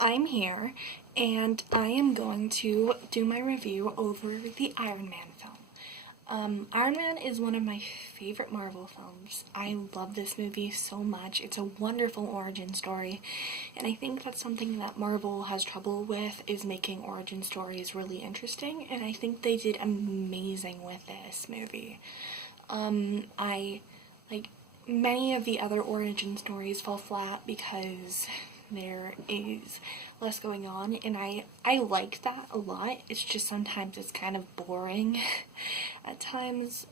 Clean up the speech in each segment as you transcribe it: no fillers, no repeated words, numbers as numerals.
I'm here and I am going to do my review over the Iron Man film. Iron Man is one of my favorite Marvel films. I love this movie so much. It's a wonderful origin story, and I think that's something that Marvel has trouble with, is making origin stories really interesting, and I think they did amazing with this movie. I like many of the other origin stories fall flat because there is less going on, and I like that a lot. It's just sometimes it's kind of boring at times,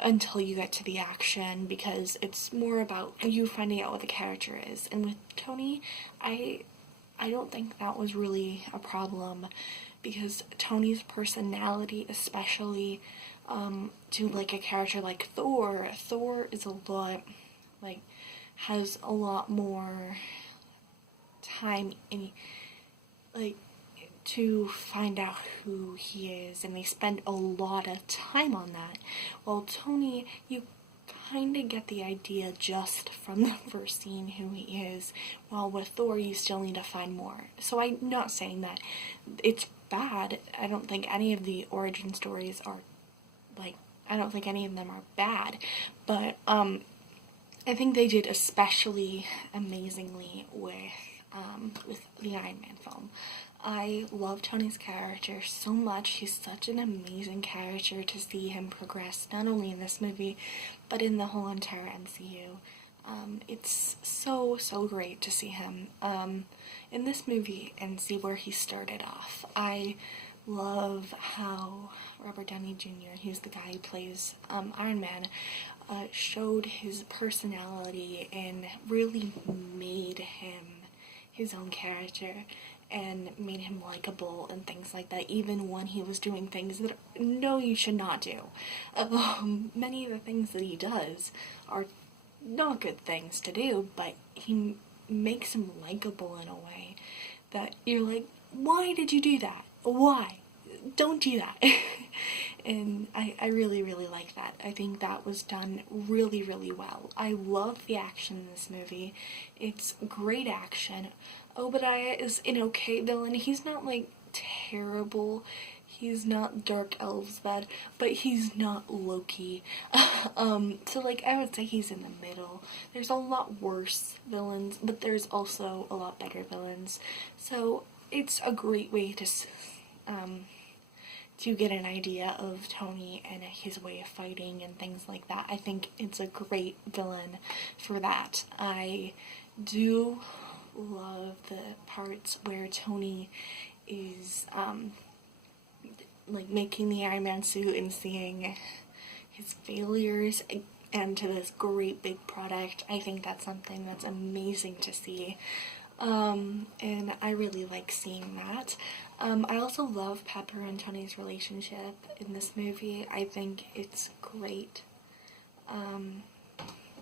until you get to the action, because it's more about you finding out what the character is. And with Tony, I don't think that was really a problem, because Tony's personality, especially to like a character like Thor is a lot, like, has a lot more time in, like, to find out who he is, and they spend a lot of time on that. While Tony, you kind of get the idea just from the first scene who he is, while with Thor you still need to find more. So I'm not saying that it's bad. I don't think any of the origin stories are, like, I don't think any of them are bad, but I think they did especially amazingly with the Iron Man film. I love Tony's character so much. He's such an amazing character to see him progress, not only in this movie, but in the whole entire MCU. It's so great to see him in this movie and see where he started off. I love how Robert Downey Jr., who's the guy who plays Iron Man, showed his personality and really made him his own character and made him likable and things like that, even when he was doing things that no, you should not do. Many of the things that he does are not good things to do, but he makes him likable in a way that you're like, why did you do that? Why? Don't do that. And I really like that. I think that was done really well. I love the action in this movie. It's great action. Obadiah is an okay villain. He's not, like, terrible. He's not Dark Elves bad, but he's not Loki. So, like, I would say he's in the middle. There's a lot worse villains, but there's also a lot better villains. So it's a great way to get an idea of Tony and his way of fighting and things like that. I think it's a great villain for that. I do love the parts where Tony is like making the Iron Man suit and seeing his failures and to this great big product. I think that's something that's amazing to see. And I really like seeing that. I also love Pepper and Tony's relationship in this movie. I think it's great.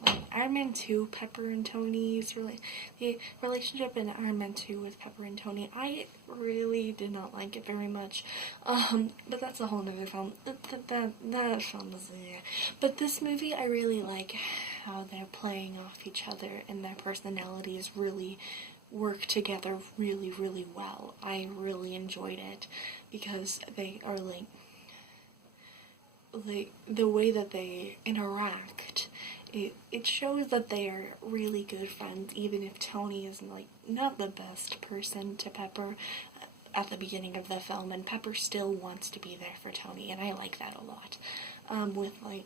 Like Iron Man 2, Pepper and Tony's the relationship in Iron Man 2 with Pepper and Tony, I really did not like it very much. But that's a whole nother film. That film is there. But this movie, I really like how they're playing off each other and their personalities really work together really well. I really enjoyed it because they are like the way that they interact, it shows that they are really good friends, even if Tony is, like, not the best person to Pepper at the beginning of the film, and Pepper still wants to be there for Tony, and I like that a lot. With, like,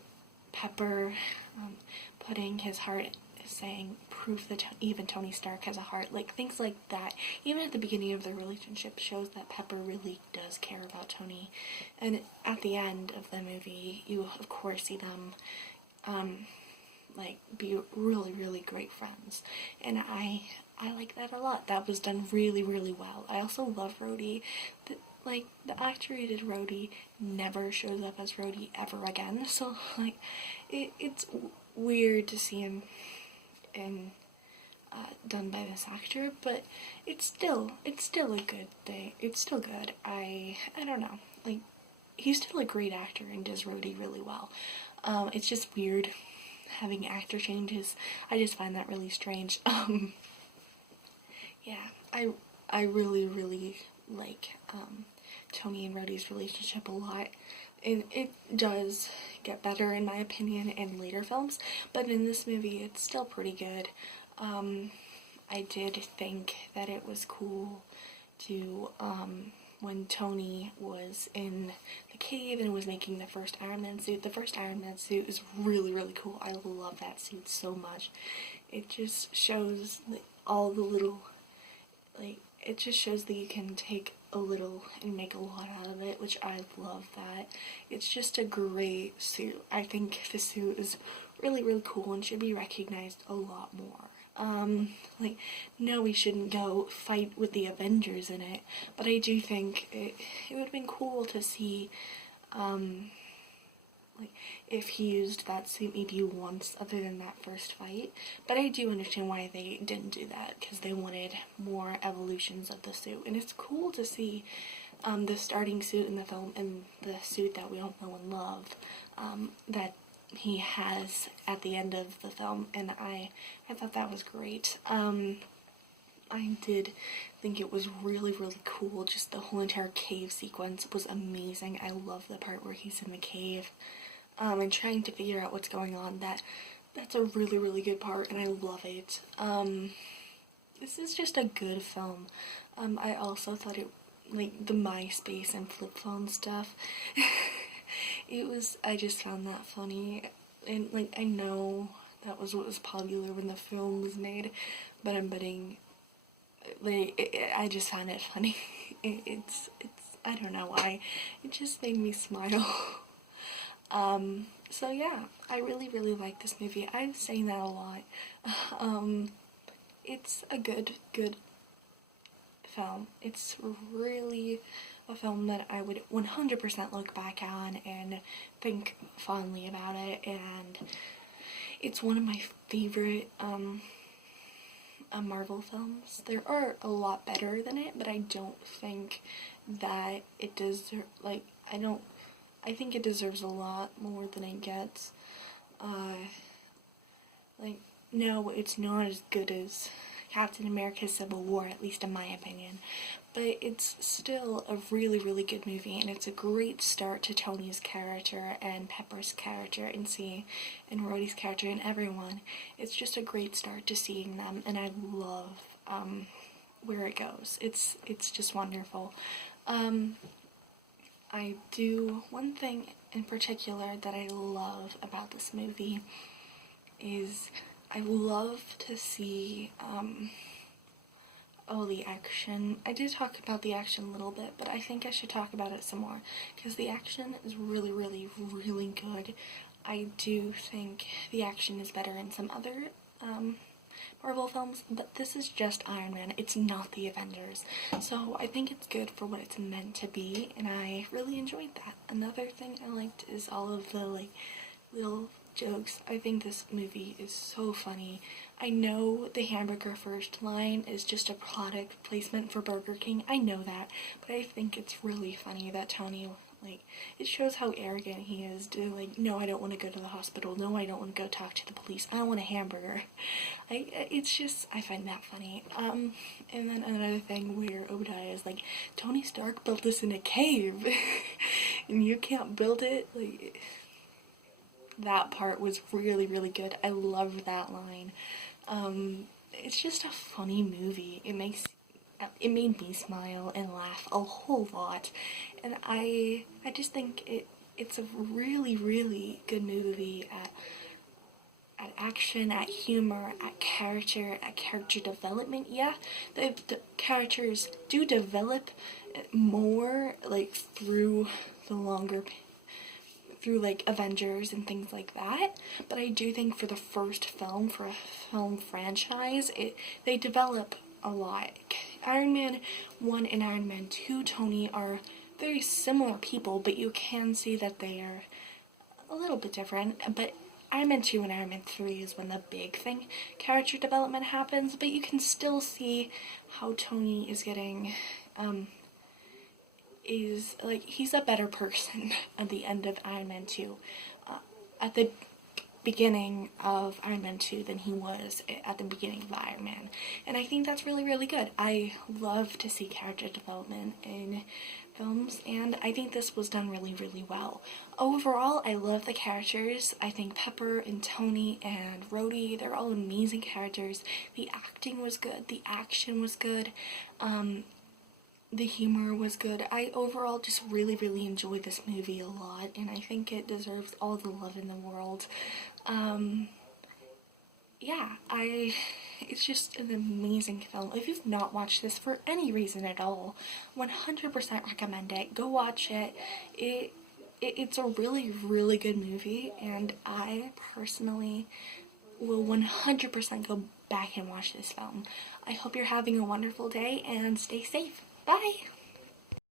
Pepper putting his heart, saying proof that even Tony Stark has a heart, like things like that. Even at the beginning of their relationship shows that Pepper really does care about Tony. And at the end of the movie, you of course see them like be really great friends. And I like that a lot. That was done really well. I also love Rhodey. Like, the actor who did Rhodey never shows up as Rhodey ever again. So, like, it's weird to see him and done by this actor, but it's still a good thing. It's still good. I don't know. Like, he's still a great actor and does Rhodey really well. It's just weird having actor changes. I just find that really strange. Yeah, I I really, really like Tony and Rhodey's relationship a lot. And it does get better, in my opinion, in later films, but in this movie, it's still pretty good. I did think that it was cool to, when Tony was in the cave and was making the first Iron Man suit. The first Iron Man suit is really, really cool. I love that suit so much. It just shows like, all the little, like, it just shows that you can take a little and make a lot out of it, which I love that. It's just a great suit. I think the suit is really, really cool and should be recognized a lot more. Like, no, we shouldn't go fight with the Avengers in it, but I do think it would have been cool to see, like, if he used that suit maybe once other than that first fight. But I do understand why they didn't do that, because they wanted more evolutions of the suit. And it's cool to see the starting suit in the film and the suit that we all know and love that he has at the end of the film. And I thought that was great. I did think it was really, really cool. Just the whole entire cave sequence was amazing. I love the part where he's in the cave and trying to figure out what's going on. That's a really, really good part, and I love it. This is just a good film. I also thought it, like, the MySpace and flip phone stuff, I just found that funny. And, like, I know that was what was popular when the film was made, but I just found it funny. It's I don't know why. It just made me smile. So yeah, I really, really like this movie. I'm saying that a lot. It's a good film. It's really a film that I would 100% look back on and think fondly about it, and it's one of my favorite, Marvel films. There are a lot better than it, but I don't think that it deserves, like, I think it deserves a lot more than it gets. Like, no, it's not as good as Captain America Civil War, at least in my opinion, but it's still a really, really good movie, and it's a great start to Tony's character and Pepper's character and Rhodey's character and everyone. It's just a great start to seeing them, and I love where it goes. It's just wonderful. I do, one thing in particular that I love about this movie is I love to see, the action. I did talk about the action a little bit, but I think I should talk about it some more, because the action is really, really, really good. I do think the action is better in some other, Marvel films, but this is just Iron Man. It's not the Avengers. So I think it's good for what it's meant to be, and I really enjoyed that. Another thing I liked is all of the, like, little jokes. I think this movie is so funny. I know the hamburger first line is just a product placement for Burger King. I know that, but I think it's really funny that Tony, like, it shows how arrogant he is to, like, no, I don't want to go to the hospital. No, I don't want to go talk to the police. I want a hamburger. It's just, I find that funny. And then another thing where Obadiah is like, Tony Stark built this in a cave, and you can't build it. Like, that part was really, really good. I loved that line. It's just a funny movie. It made me smile and laugh a whole lot, and I just think it's a really, really good movie at action, at humor, at character development. Yeah, the characters do develop more, like, through like Avengers and things like that, but I do think for the first film, for a film franchise, they develop a lot. Iron Man 1 and Iron Man 2, Tony are very similar people, but you can see that they are a little bit different. But Iron Man 2 and Iron Man 3 is when the big thing, character development, happens, but you can still see how Tony is getting, is, like, he's a better person at the end of Iron Man 2. At the beginning of Iron Man 2 than he was at the beginning of Iron Man. And I think that's really, really good. I love to see character development in films, and I think this was done really, really well. Overall, I love the characters. I think Pepper and Tony and Rhodey, they're all amazing characters. The acting was good, the action was good, the humor was good. I overall just really, really enjoyed this movie a lot, and I think it deserves all the love in the world. Yeah, it's just an amazing film. If you've not watched this for any reason at all, 100% recommend it. Go watch it. It's a really, really good movie, and I personally will 100% go back and watch this film. I hope you're having a wonderful day and stay safe. Bye!